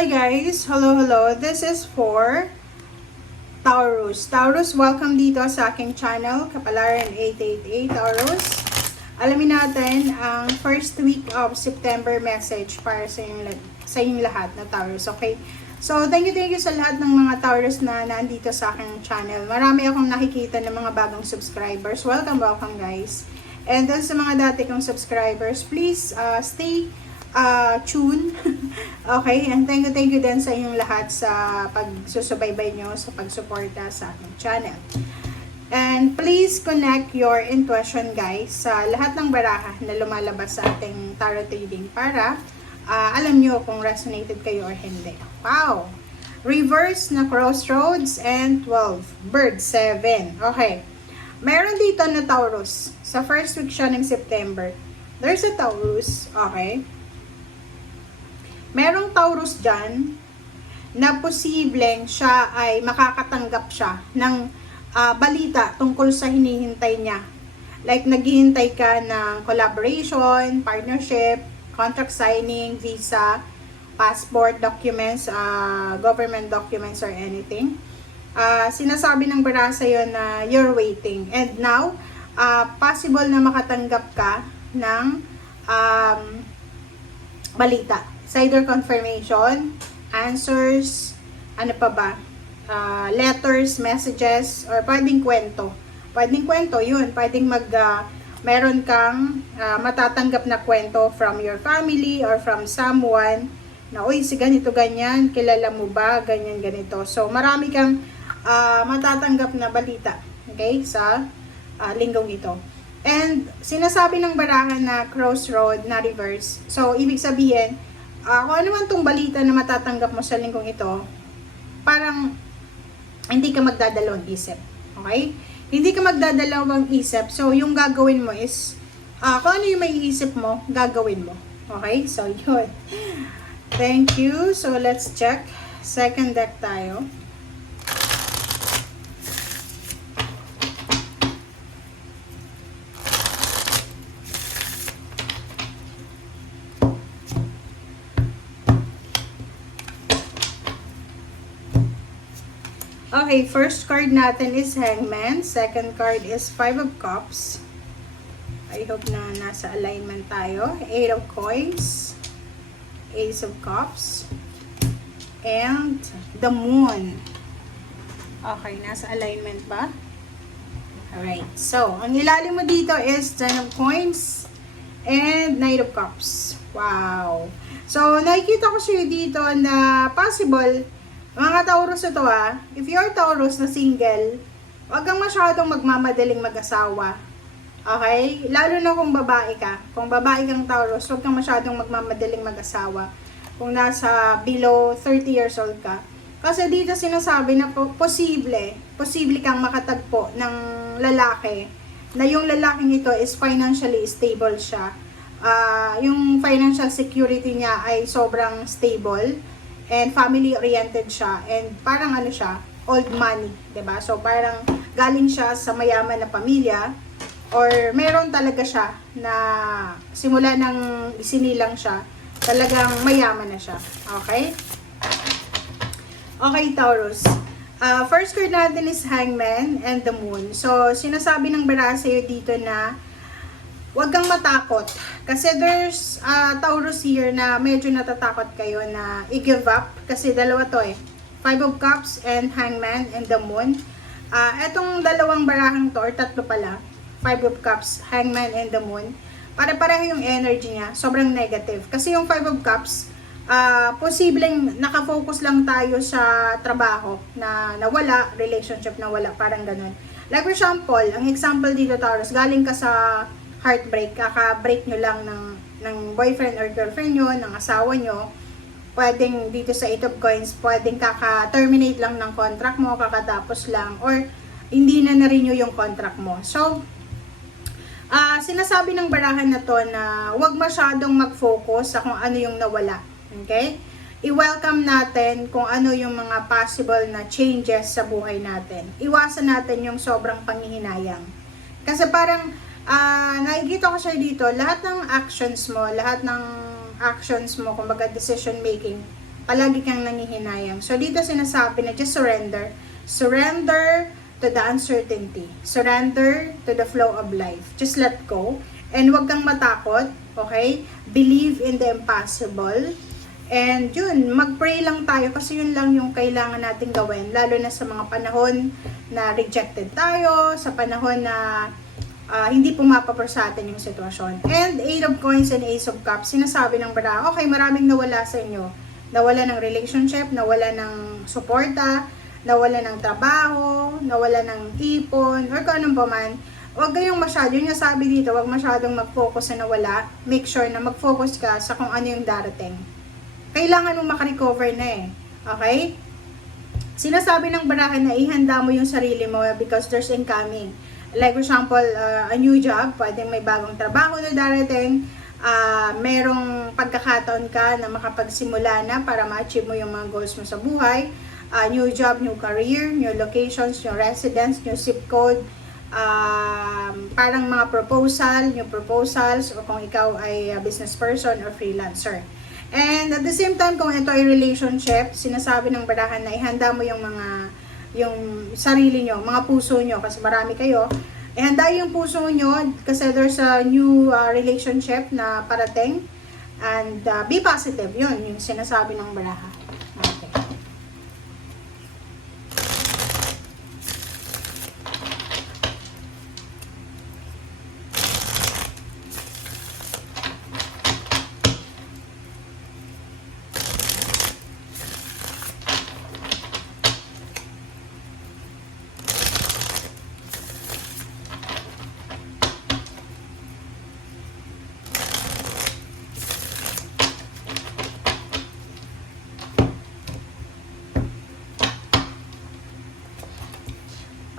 Hello guys! Hello! This is for Taurus. Taurus, welcome dito sa aking channel, Kapalaran 888 Taurus. Alamin natin ang first week of September message para sa inyong lahat na Taurus, okay? So, thank you sa lahat ng mga Taurus na nandito sa aking channel. Marami akong nakikita ng mga bagong subscribers. Welcome guys! And then sa mga dati kong subscribers, please stay tune. Okay, and thank you din sa inyong lahat sa pagsusubaybay nyo, sa pagsuporta sa aking channel. And please connect your intuition guys sa lahat ng baraha na lumalabas sa ating tarot reading para alam nyo kung resonated kayo or hindi. Wow! Reverse na crossroads and 12. Bird 7. Okay. Meron dito na Taurus. Sa first week siya ng September. There's a Taurus. Okay. Merong Taurus dyan na posibleng siya ay makakatanggap siya ng balita tungkol sa hinihintay niya. Like, naghihintay ka ng collaboration, partnership, contract signing, visa, passport documents, government documents, or anything. Sinasabi ng bara sa'yo na you're waiting. And now, possible na makatanggap ka ng balita. It's either confirmation, answers, ano pa ba, letters, messages, or pwedeng kwento. Pwedeng kwento, yun. Pwedeng meron kang matatanggap na kwento from your family or from someone na, uy, si ganito, ganyan, kilala mo ba, ganyan, ganito. So, marami kang matatanggap na balita, okay, sa linggong ito. And, sinasabi ng barahan na crossroad na reverse. So, ibig sabihin, kung ano man tong balita na matatanggap mo sa linggong ito, parang hindi ka magdadalawang isip. Okay? Hindi ka magdadalawang isip. So, yung gagawin mo is, kung ano yung maiisip mo, gagawin mo. Okay? So, yun. Thank you. So, let's check. Second deck tayo. Okay, first card natin is Hangman. Second card is Five of Cups. I hope na nasa alignment tayo. Eight of Coins. Ace of Cups. And the Moon. Okay, nasa alignment ba? Alright, so, ang ilalim mo dito is Ten of Coins and Knight of Cups. Wow! So, nakikita ko siya dito na possible, mga Taurus ito if you're Taurus na single, huwag kang masyadong magmamadaling mag-asawa. Okay? Lalo na kung babae ka. Kung babae kang Taurus, huwag kang masyadong magmamadaling mag-asawa. Kung nasa below 30 years old ka. Kasi dito sinasabi na posible kang makatagpo ng lalaki, na yung lalaking ito is financially stable siya. Yung financial security niya ay sobrang stable. And family-oriented siya. And parang ano siya, old money. 'Di ba? So, parang galing siya sa mayaman na pamilya. Or meron talaga siya na simula nang isinilang siya, talagang mayaman na siya. Okay? Okay, Taurus. First card natin is Hangman and the Moon. So, sinasabi ng bara sa'yo dito na huwag kang matakot. Kasi there's Taurus here na medyo natatakot kayo na i-give up. Kasi dalawa to Five of Cups and Hangman and the Moon. Etong dalawang barahang to, or tatlo pala, Five of Cups, Hangman and the Moon, pare-pareho yung energy niya. Sobrang negative. Kasi yung Five of Cups, posibleng nakafocus lang tayo sa trabaho na nawala, relationship na wala, parang ganun. Like for example, ang example dito Taurus, galing ka sa heartbreak, kaka-break nyo lang ng boyfriend or girlfriend nyo, ng asawa nyo, pwedeng dito sa 8 of Coins, pwedeng kaka-terminate lang ng contract mo, kakatapos lang, or hindi na na-renew yung contract mo. So, sinasabi ng barahan na to na huwag masyadong mag-focus sa kung ano yung nawala. Okay? I-welcome natin kung ano yung mga possible na changes sa buhay natin. Iwasan natin yung sobrang panghihinayang. Kasi parang, nakikita ko siya dito, lahat ng actions mo, kumbaga decision making, palagi kang nangihinayang. So, dito sinasabi na just surrender. Surrender to the uncertainty. Surrender to the flow of life. Just let go. And huwag kang matakot, okay? Believe in the impossible. And yun, mag-pray lang tayo kasi yun lang yung kailangan natin gawin. Lalo na sa mga panahon na rejected tayo, sa panahon na hindi pumapapar sa atin yung sitwasyon. And 8 of Coins and Ace of Cups, sinasabi ng baraha, okay, maraming nawala sa inyo. Nawala ng relationship, nawala ng suporta, nawala ng trabaho, nawala ng ipon, or kung anong pa man. Huwag kayong masyado, yung sabi dito, huwag masyadong mag-focus sa nawala. Make sure na mag-focus ka sa kung ano yung darating. Kailangan mo makarecover na eh. Okay? Sinasabi ng baraha na ihanda mo yung sarili mo because there's incoming. Like for example, a new job, pwedeng may bagong trabaho na darating, merong pagkakataon ka na makapagsimula na para ma-achieve mo yung mga goals mo sa buhay, new job, new career, new locations, new residence, new zip code, parang mga new proposals, o kung ikaw ay business person or freelancer. And at the same time, kung ito ay relationship, sinasabi ng barahan na ihanda mo yung sarili nyo, mga puso nyo, kasi marami kayo, ihanda yung puso nyo kasi there's a new relationship na parating, and be positive, yun yung sinasabi ng baraha. Okay.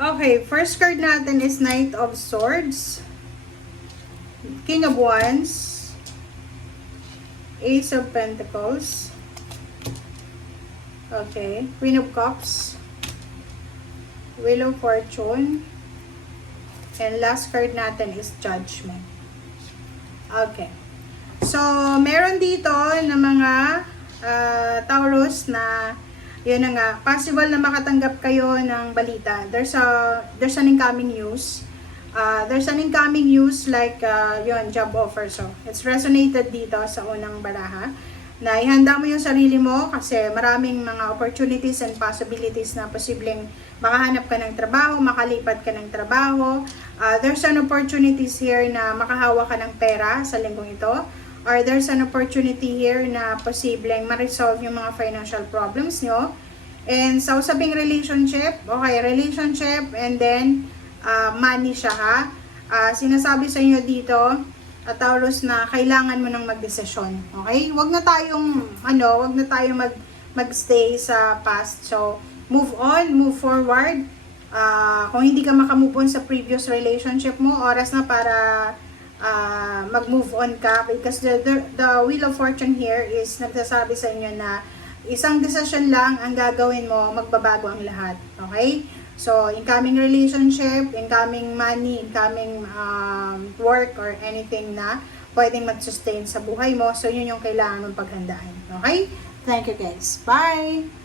Okay, first card natin is Knight of Swords, King of Wands, Ace of Pentacles, okay, Queen of Cups, Wheel of Fortune, and last card natin is Judgment. Okay. So, meron dito na mga Taurus na yun na nga, possible na makatanggap kayo ng balita. There's an incoming news. There's an incoming news like yun, job offer. So, it's resonated dito sa unang baraha na ihanda mo yung sarili mo kasi maraming mga opportunities and possibilities na posibleng makahanap ka ng trabaho, makalipat ka ng trabaho. There's an opportunities here na makahawa ka ng pera sa linggong ito. Or there's an opportunity here na posibleng ma-resolve yung mga financial problems nyo. And sa usaping relationship, okay, relationship and then money siya ha. Sinasabi sa inyo dito, Taurus, na kailangan mo nang magdesisyon. Okay? Wag na tayong magstay sa past. So, move on, move forward. Kung hindi ka makamove on sa previous relationship mo, oras na para mag-move on ka because the Wheel of Fortune here is nagsasabi sa inyo na isang decision lang ang gagawin mo, magbabago ang lahat. Okay? So, incoming relationship, incoming money, incoming work or anything na pwedeng mag-sustain sa buhay mo. So, yun yung kailangan mong paghandaan. Okay? Thank you guys. Bye!